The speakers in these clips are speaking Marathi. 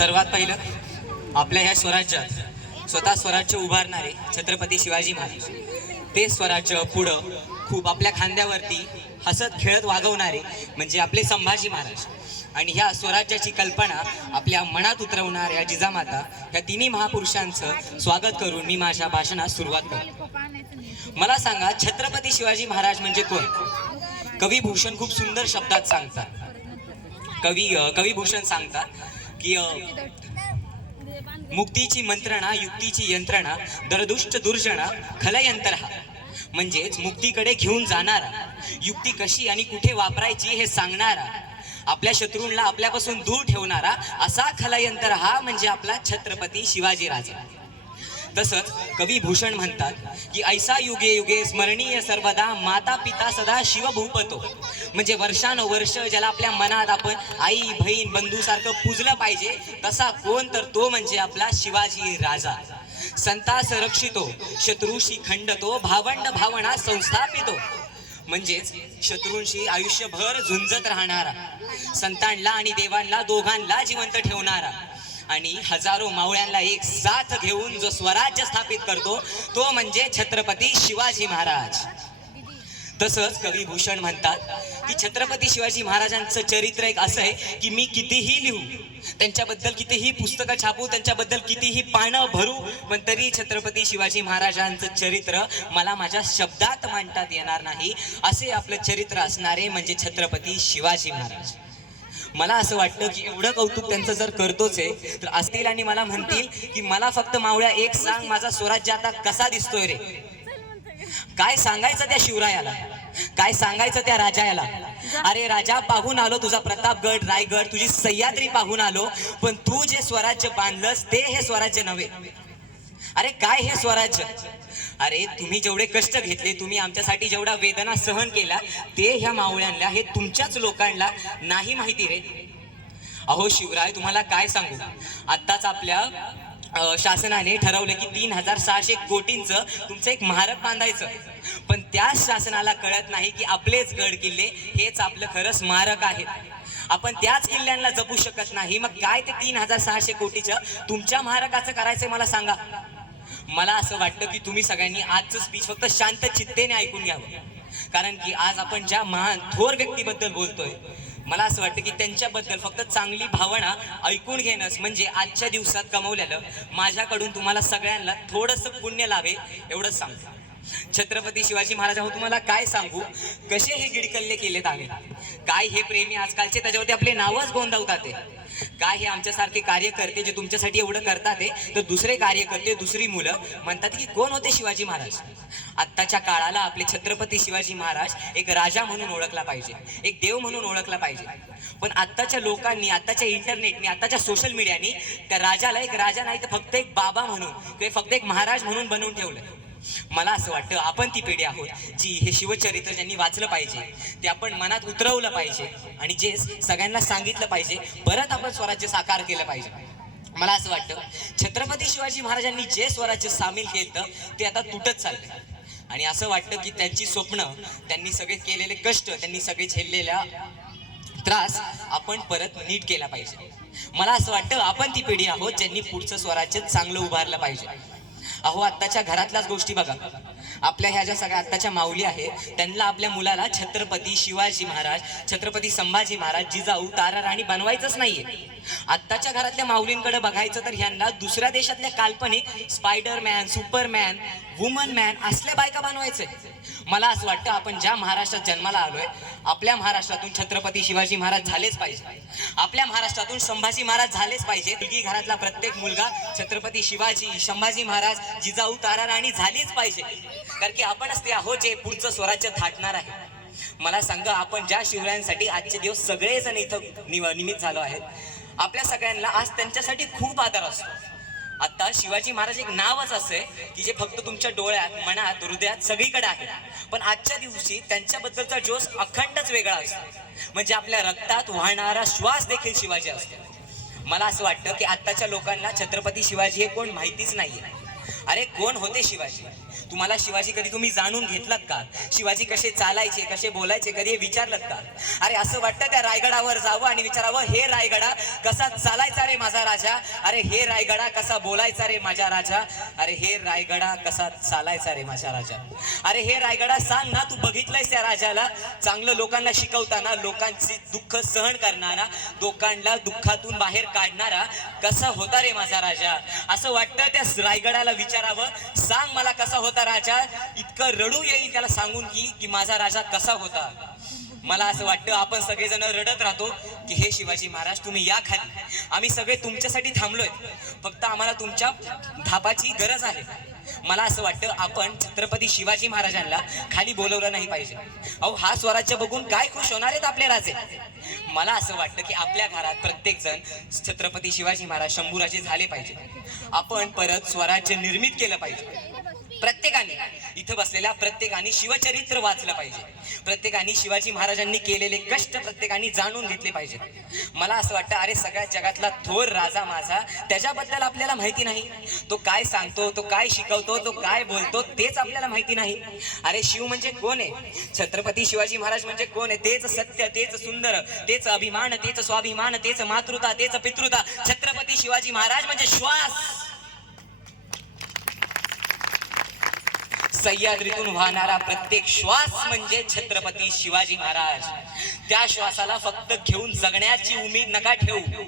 सर्वात पहिलं आपल्या ह्या स्वराज्यात स्वतः स्वराज्य उभारणारे छत्रपती शिवाजी महाराज, ते स्वराज्य पुढं खूप आपल्या खांद्यावरती हसत खेळत वागवणारे म्हणजे आपले संभाजी महाराज. आणि ह्या स्वराज्याची कल्पना आपल्या मनात उतरवणाऱ्या जिजामाता या तिन्ही महापुरुषांचं स्वागत करून मी माझ्या भाषणास सुरुवात करतो. मला सांगा, छत्रपती शिवाजी महाराज म्हणजे कोण? कवी भूषण खूप सुंदर शब्दात सांगतात. कवी भूषण सांगतात की मुक्तीची मंत्रणा, युक्तीची यंत्रणा, दरदुष्ट दुर्जना खलयंत्र हा. म्हणजेच मुक्तीकडे घेऊन जाणारा, युक्ती कशी आणि कुठे वापरायची हे सांगणारा, आपल्या शत्रूंना आपल्यापासून दूर ठेवणारा असा खलयंत्र हा म्हणजे आपला छत्रपती शिवाजी राजा. तसंच कवी भूषण म्हणतात की ऐसा युगे युगे स्मरणीय सर्वदा माता पिता सदा शिवभूपतो. म्हणजे वर्षानुवर्ष ज्याला आपल्या मनात आपण आई बहीण बंधू सारखं पूजलं पाहिजे तसा कोण, तर तो म्हणजे आपला शिवाजी राजा. संतास रक्षितो शत्रूशी खंडतो, भावंड भावना संस्थापितो. म्हणजेच शत्रूंशी आयुष्यभर झुंजत राहणारा, संतांना आणि देवांना दोघांना जिवंत ठेवणारा आणि हजारो मावळ्यांना एक साथ घेऊन जो स्वराज्य स्थापित करतो तो म्हणजे छत्रपती शिवाजी महाराज. तसंच कवी भूषण म्हणतात की छत्रपती शिवाजी महाराजांचं चरित्र एक असं आहे की मी कितीही लिहू, त्यांच्याबद्दल कितीही पुस्तकं छापू, त्यांच्याबद्दल कितीही पानं भरू, पण तरी छत्रपती शिवाजी महाराजांचं चरित्र मला माझ्या शब्दात मांडतात येणार नाही. असे आपलं चरित्र असणारे म्हणजे छत्रपती शिवाजी महाराज. मला असं वाटतं की एवढं कौतुक त्यांचं जर करतोच आहे तर असतील आणि मला म्हणतील की मला फक्त मावळ्या एक सांग, माझा स्वराज्य आता कसा दिसतोय रे. काय सांगायचं त्या शिवरायाला, काय सांगायचं त्या राजाला. अरे राजा, पाहून आलो तुझा प्रतापगड रायगड, तुझी सह्याद्री पाहून आलो, पण तू जे स्वराज्य बांधलंस ते हे स्वराज्य नव्हे. अरे काय हे स्वराज्य? अरे तुम्ही जेवढे कष्ट घेतले, तुम्ही आमच्यासाठी जेवढा वेदना सहन केला, ते ह्या मावळ्यांना, हे तुमच्याच लोकांना नाही माहिती रे. अहो शिवराय, तुम्हाला काय सांगू, आत्ताच आपल्या शासनाने ठरवलं की 3600 कोटींचं तुमचं एक महारक बांधायचं. पण त्याच शासनाला कळत नाही की आपलेच गड किल्ले हेच आपलं खरं स्मारक आहे. आपण त्याच किल्ल्यांना जपू शकत नाही, मग काय ते 3600 कोटीचं तुमच्या महारकाचं करायचंय मला सांगा. मला असं वाटतं की तुम्ही सगळ्यांनी आजचं स्पीच फक्त शांत चित्तेने ऐकून घ्यावं, कारण की आज आपण ज्या महान थोर व्यक्तीबद्दल बोलतोय, मला असं वाटतं की त्यांच्याबद्दल फक्त चांगली भावना ऐकून घेणंच म्हणजे आजच्या दिवसात कमवलेलं माझ्याकडून तुम्हाला सगळ्यांना थोडंसं पुण्य लाभेल एवढंच सांगतो. छत्रपती शिवाजी महाराज तुम्हाला काय सांगू, कसे हे गिडकल्ले केलेत आम्ही, काय हे प्रेमी आजकालचे त्याच्यावरती आपले नावच गोंधवतात. काय हे आमच्यासारखे कार्यकर्ते जे तुमच्यासाठी एवढं करतात तर दुसरे कार्यकर्ते, दुसरी मुलं म्हणतात की कोण होते शिवाजी महाराज. आत्ताच्या काळाला आपले छत्रपती शिवाजी महाराज एक राजा म्हणून ओळखला पाहिजे, एक देव म्हणून ओळखला पाहिजे. पण आत्ताच्या लोकांनी, आत्ताच्या इंटरनेटने, आत्ताच्या सोशल मीडियानी त्या राजाला एक राजा नाही तर फक्त एक बाबा म्हणून किंवा फक्त एक महाराज म्हणून बनवून ठेवलं. मला असं वाटतं आपण ती पिढी आहोत जी हे शिवचरित्र ज्यांनी वाचलं पाहिजे, ते आपण मनात उतरवलं पाहिजे आणि जे सगळ्यांना सांगितलं पाहिजे, परत आपण स्वराज्य साकार केलं पाहिजे. मला असं वाटतं छत्रपती शिवाजी महाराजांनी जे स्वराज्य सामील केलं ते आता तुटत चाललंय आणि असं वाटतं की त्यांची स्वप्न, त्यांनी सगळे केलेले कष्ट, त्यांनी सगळे झेललेल्या त्रास आपण परत नीट केला पाहिजे. मला असं वाटतं आपण ती पिढी आहोत ज्यांनी पुढचं स्वराज्य चांगलं उभारलं पाहिजे. अहो आत्ताच्या घरातल्याच गोष्टी बघा, आपल्या ह्या ज्या सगळ्या आत्ताच्या माऊली आहेत त्यांना आपल्या मुलाला छत्रपती शिवाजी महाराज, छत्रपती संभाजी महाराज, जिजाऊ, तारा राणी बनवायचंच नाहीये. आत्ताच्या घरातल्या माऊलींकडे बघायचं तर ह्यांना दुसऱ्या देशातल्या काल्पनिक स्पायडरमॅन, सुपरमॅन, वुमन मॅन असल्या बायका बनवायचे. मला असं वाटतं आपण ज्या महाराष्ट्रात जन्माला आलोय, आपल्या महाराष्ट्रातून छत्रपती शिवाजी महाराज झालेच पाहिजे, आपल्या महाराष्ट्रातून संभाजी महाराज झालेच पाहिजे. मुलगी घरातला प्रत्येक मुलगा छत्रपती शिवाजी, संभाजी महाराज, जिजाऊ, तारा राणी झालीच पाहिजे, कारण की आपणच ते आहोत जे पुढचं स्वराज्य थाटणार आहे. मला सांगा, आपण ज्या शिवरायांसाठी आजचे दिवस सगळेजण इथं निमित्त झालो आहेत, आपल्या सगळ्यांना आज त्यांच्यासाठी खूप आदर असतो. आता शिवाजी महाराज एक नावच असे की जे फक्त तुमच्या डोळ्यात, मनात, हृदयात सगळीकडे आहे, पण आजच्या दिवशी त्यांच्याबद्दलचा जोश अखंडच वेगळा असतो. म्हणजे आपल्या रक्तात वाहणारा श्वास देखील शिवाजी असतो. मला असं वाटतं की आत्ताच्या लोकांना छत्रपती शिवाजी हे कोण माहितीच नाहीये. अरे कोण होते शिवाजी? तुम्हाला शिवाजी कधी तुम्ही जाणून घेतलात का? शिवाजी कसे चालायचे, कसे बोलायचे, कधी हे विचारलं का? अरे असं वाटतं त्या रायगडावर जावं आणि विचारावं, हे रायगडा कसा चालायचा रे माझा राजा, अरे हे रायगडा कसा बोलायचा रे माझा राजा, अरे हे रायगडा कसा चालायचा रे माझा राजा. अरे हे रायगडा सांग ना, तू बघितलंयस त्या राजाला चांगलं लोकांना शिकवताना, लोकांचे दुःख सहन करणारा, लोकांना दुःखातून बाहेर काढणारा कसा होता रे माझा राजा. असं वाटतं त्या रायगडाला विचारावं, सांग मला कसा होता राजा. इतकं रडू येईल त्याला सांगून की माझा राजा कसा होता. मला असं वाटतं आपण सगळेजण रडत राहतो की हे शिवाजी महाराज तुम्ही या खाली, आम्ही सगळे तुमच्यासाठी थांबलोय, फक्त आम्हाला तुमच्या धापाची गरज आहे. मला असं वाटतं आपण छत्रपती शिवाजी महाराजांना खाली बोलवलं नाही पाहिजे. अहो हा स्वराज्य बघून काय खुश होणार आहेत आपले राजे. मला असं वाटतं की आपल्या घरात प्रत्येक जण छत्रपती शिवाजी महाराज शंभूराजे झाले पाहिजे. आपण परत स्वराज्य निर्मित केलं पाहिजे. प्रत्येकाने इथं बसलेल्या प्रत्येकाने शिवचरित्र वाचलं पाहिजे. प्रत्येकाने शिवाजी महाराजांनी केलेले कष्ट प्रत्येकाने जाणून घेतले पाहिजे. मला असं वाटतं अरे सगळ्या जगातला थोर राजा माझा, त्याच्याबद्दल आपल्याला माहिती नाही. तो काय सांगतो, तो काय शिकवतो, तो काय बोलतो तेच आपल्याला माहिती नाही. अरे शिव म्हणजे कोण आहे? छत्रपती शिवाजी महाराज म्हणजे कोण आहे? तेच सत्य, तेच सुंदर, तेच अभिमान, तेच स्वाभिमान, तेच मातृता, तेच पितृता. छत्रपती शिवाजी महाराज म्हणजे श्वास. सह्याद्रीतून वाहणारा प्रत्येक श्वास म्हणजे छत्रपती शिवाजी महाराज. त्या श्वासाला फक्त घेऊन जगण्याची उमेद नका ठेवू.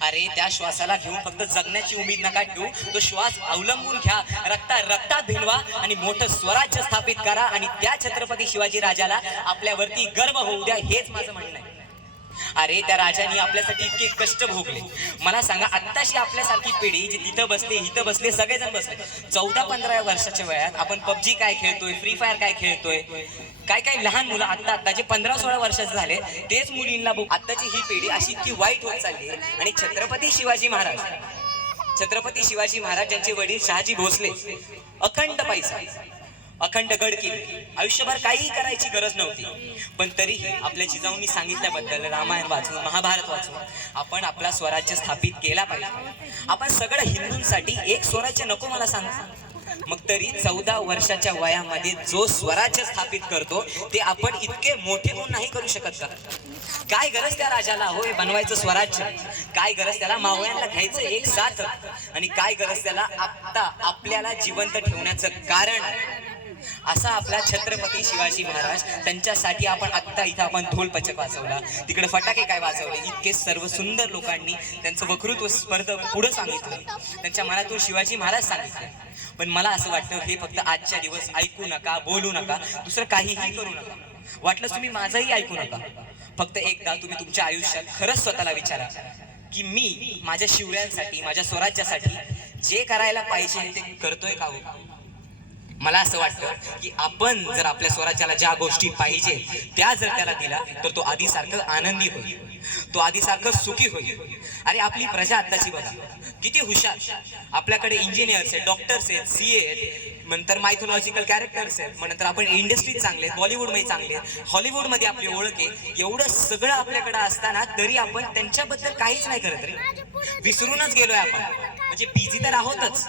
अरे त्या श्वासाला घेऊन फक्त जगण्याची उमेद नका ठेवू. तो श्वास अवलंबून घ्या, रक्तात भिनवा आणि मोठं स्वराज्य स्थापित करा आणि त्या छत्रपती शिवाजी राजाला आपल्यावरती गर्व होऊ द्या. हेच माझं म्हणणं आहे. अरे त्या राजांनी आपल्यासाठी इतके कष्ट भोगले. मला सांगा आत्ताशी आपल्यासारखी पिढी जी तिथं बसले, इथं बसले, सगळेजण बसले, 14-15 वर्षाच्या वयात आपण पबजी काय खेळतोय, फ्री फायर काय खेळतोय. काय लहान मुलं आत्ता जे 15-16 वर्षाचे झाले तेच मुलींना बघ. आत्ताची ही पिढी अशी इतकी वाईट होत चालली आहे. आणि छत्रपती शिवाजी महाराज ज्यांचे वडील शहाजी भोसले, अखंड पैसा, अखंड गड केले, आयुष्यभर काही करायची गरज नव्हती, पण तरीही आपल्या जिजाऊंनी सांगितल्याबद्दल रामायण वाचून, महाभारत वाचून आपण आपला स्वराज्य स्थापित केला पाहिजे. आपण सगळं हिंदूंसाठी एक स्वराज्य नको मला सांगा. मग तरी 14 वर्षाच्या वयामध्ये जो स्वराज्य स्थापित करतो ते आपण इतके मोठे होऊन नाही करू शकत का? काय गरज त्या राजाला होय बनवायचं स्वराज्य? काय गरज त्याला मावळ्यांना घ्यायचं एक साथ? आणि काय गरज त्याला आत्ता आपल्याला जिवंत ठेवण्याचं कारण? असा आपला छत्रपती शिवाजी महाराज. त्यांच्यासाठी आपण आत्ता इथं आपण ढोल पचक वाजवला, तिकडे फटाके काय वाजवले, इतके सर्व सुंदर लोकांनी त्यांचं वक्तृत्व स्पर्ध पुढे सांगितलं, त्यांच्या मनातून शिवाजी महाराज सांगितले. पण मला असं वाटतं हे फक्त आजच्या दिवस ऐकू नका, बोलू नका, दुसरं काहीही करू नका. वाटलंच तुम्ही माझंही ऐकू नका. फक्त एकदा तुम्ही तुमच्या आयुष्यात खरंच स्वतःला विचारा की मी माझ्या शिवरायांसाठी, माझ्या स्वराज्यासाठी जे करायला पाहिजे ते करतोय का हो? मला असं वाटतं की आपण जर आपल्या स्वराज्याला ज्या गोष्टी पाहिजे त्या जर त्याला दिला तर तो आधीसारखं आनंदी होईल, तो आधीसारखं सुखी होईल. अरे आपली प्रजा आत्ताची बघा किती हुशार. आपल्याकडे इंजिनियर्स आहेत, डॉक्टर्स आहेत, CA आहेत, नंतर मायथॉलॉजिकल कॅरेक्टर्स आहेत, नंतर आपण इंडस्ट्रीज चांगले आहेत, बॉलिवूडमध्ये चांगले आहेत, हॉलिवूडमध्ये आपली ओळख आहे. एवढं सगळं आपल्याकडे असताना तरी आपण त्यांच्याबद्दल काहीच नाही करत रे. विसरूनच गेलोय आपण. म्हणजे बिझी तर आहोतच,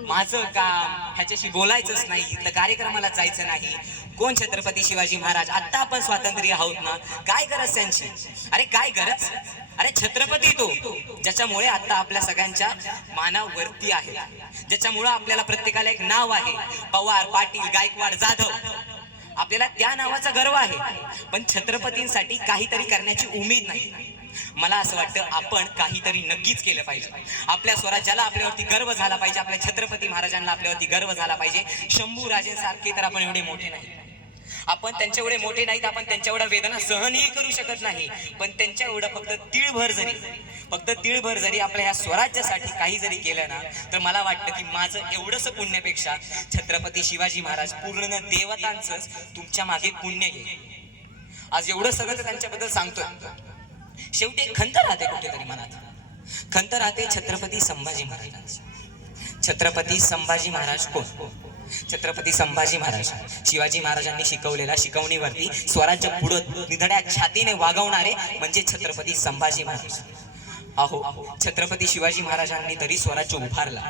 माझं काम, ह्याच्याशी बोलायचंच नाही, इथलं कार्यक्रमाला जायचं नाही. कोण छत्रपती शिवाजी महाराज? आत्ता आपण स्वातंत्र्य आहोत ना, काय गरज त्यांची? अरे काय गरज? अरे छत्रपती तो ज्याच्यामुळे आता आपल्या सगळ्यांच्या मानावरती आहे, ज्याच्यामुळे आपल्याला प्रत्येकाला एक नाव आहे, पवार, पाटील, गायकवाड, जाधव. आपल्याला त्या नावाचा गर्व आहे, पण छत्रपतींसाठी काहीतरी करण्याची उमेद नाही. मला असं वाटतं आपण काहीतरी नक्कीच केलं पाहिजे. आपल्या स्वराज्याला आपल्यावरती गर्व झाला पाहिजे, आपल्या छत्रपती महाराजांना आपल्यावरती गर्व झाला पाहिजे. शंभू राजेंसारखे तर आपण एवढे मोठे नाही, आपण त्यांच्या एवढे मोठे नाहीत, आपण त्यांच्या एवढ्या वेदना सहनही करू शकत नाही, पण त्यांच्या एवढं फक्त तीळभर जरी आपल्या ह्या स्वराज्यासाठी काही जरी केलं ना, तर मला वाटतं की माझं एवढंच पुण्यापेक्षा छत्रपती शिवाजी महाराज पूर्ण देवतांचंच तुमच्या मागे पुण्य घेईल. आज एवढं सगळं तर त्यांच्याबद्दल सांगतोय. शेवटी एक खंत राहते कुठेतरी मनात, खंत राहते छत्रपती संभाजी महाराजांची. छत्रपती संभाजी महाराज कोण? छत्रपती संभाजी महाराज शिवाजी महाराजांनी शिकवलेल्या शिकवणीवरती स्वराज्य पुढं निधड्या छातीने वागवणारे म्हणजे छत्रपती संभाजी महाराज. अहो, छत्रपती शिवाजी महाराजांनी तरी स्वराज्य उभारला,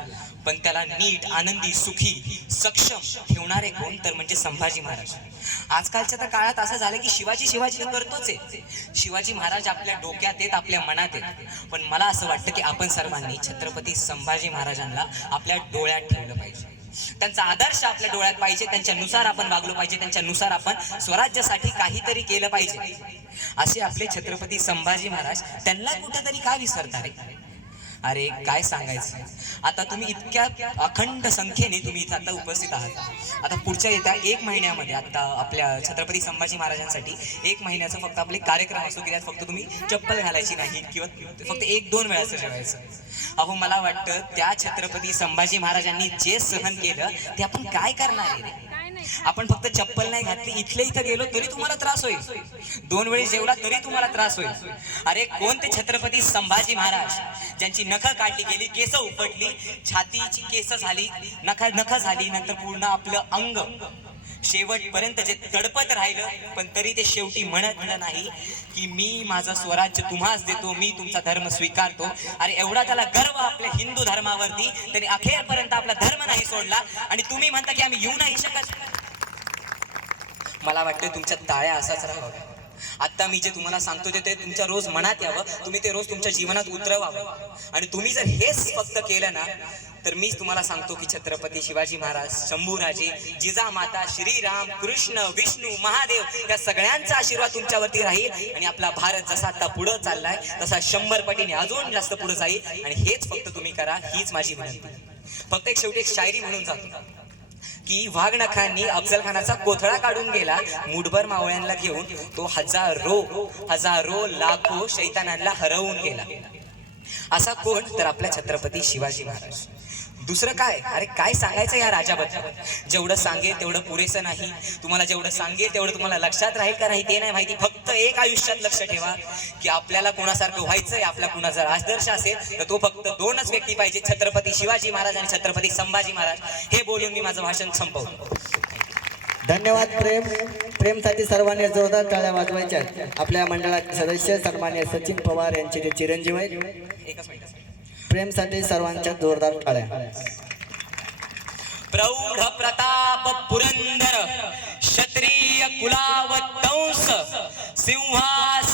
पण त्याला नीट, आनंदी, सुखी, सक्षम ठेवणारे कोण तर म्हणजे संभाजी महाराज. आजकालच्या तर काळात असं झालं की शिवाजी शिवाजी करतोच आहे. शिवाजी महाराज आपल्या डोक्यात आहेत, आपल्या मनात आहेत, पण मला असं वाटतं की आपण सर्वांनी छत्रपती संभाजी महाराजांना आपल्या डोळ्यात ठेवलं पाहिजे. त्यांचा आदर्श आपल्या डोळ्यात पाहिजे, त्यांच्यानुसार आपण वागलो पाहिजे, त्यांच्यानुसार आपण स्वराज्यासाठी काहीतरी केलं पाहिजे. असे आपले छत्रपती संभाजी महाराज, त्यांना कुठेतरी का विसरता रे? अरे काय सांगायचं. आता तुम्ही इतक्या अखंड संख्येने तुम्ही इथं आता उपस्थित आहात. आता पुढच्या येत्या 1 महिन्यामध्ये आता आपल्या छत्रपती संभाजी महाराजांसाठी 1 महिन्याचा फक्त आपले कार्यक्रम असो की त्यात फक्त तुम्ही चप्पल घालायची नाही किंवा फक्त 1-2 वेळाचं जेवायचं. अहो, मला वाटतं त्या छत्रपती संभाजी महाराजांनी जे सहन केलं ते आपण काय करणार आहे रे? आपण फक्त चप्पल नाही घातली, इथले इथं गेलो तरी तुम्हाला त्रास होईल, 2 वेळी जेवला तरी तुम्हाला त्रास होईल. अरे कोणते छत्रपती संभाजी महाराज ज्यांची नखं काढली गेली, केस उपटली, छातीची केस झाली, नख झाली, नंतर पूर्ण आपलं अंग शेवटपर्यंत जे तडपत राहिलं, पण तरी ते शेवटी म्हणत नाही की मी माझं स्वराज्य तुम्हाच देतो, मी तुमचा धर्म स्वीकारतो. अरे एवढा त्याला गर्व आपल्या हिंदू धर्मावरती, त्याने अखेरपर्यंत आपला धर्म नाही सोडला आणि तुम्ही म्हणता की आम्ही येऊ नाही शकत. मला वाटतं तुमच्या टाळ्या असाच राहावं. आता मी जे तुम्हाला सांगतो ते तुमच्या रोज मनात यावं, तुम्ही ते रोज तुमच्या जीवनात उतरवावं. आणि तुम्ही जर हेच फक्त केलं ना, तर मीच तुम्हाला सांगतो की छत्रपती शिवाजी महाराज, शंभूराजे, जिजामाता, श्रीराम, कृष्ण, विष्णू, महादेव या सगळ्यांचा आशीर्वाद तुमच्यावरती राहील आणि आपला भारत जसा आता पुढे चाललाय तसा 100 पटीने अजून जास्त पुढे जाईल. आणि हेच फक्त तुम्ही करा, हीच माझी विनंती. फक्त एक शेवटी एक शायरी म्हणून जातो की वाघनखांनी अफजल खानाचा कोथळा काढून गेला, मुठभर मावळ्यांना घेऊन तो हजारो लाखो शैतानांना हरवून गेला. असा कोण तर आपला छत्रपती शिवाजी महाराज. दुसरं काय, अरे काय सांगायचं या राजाबद्दल. जेवढं सांगेल तेवढं पुरेसं नाही. तुम्हाला जेवढं सांगेल तेवढं तुम्हाला लक्षात राहील का नाही ते नाही माहिती. फक्त एक आयुष्यात लक्ष ठेवा की आपल्याला कोणासारखं व्हायचंय, आपला कुणाचा आदर्श असेल तर तो फक्त 2च व्यक्ती पाहिजे, छत्रपती शिवाजी महाराज आणि छत्रपती संभाजी महाराज. हे बोलून मी माझं भाषण संपवतो. धन्यवाद. प्रेमसाठी सर्वांनी जोरदार टाळ्या वाजवायच्या. आपल्या मंडळाचे सदस्य सन्मान्य सचिन पवार यांचे ते चिरंजीव आहेत. एकच मिनिट. प्रेमसाठी सर्वांच्या जोरदार टाळ्या. प्रौढ प्रताप पुरंदर क्षत्रिय कुलावतंस सिंहास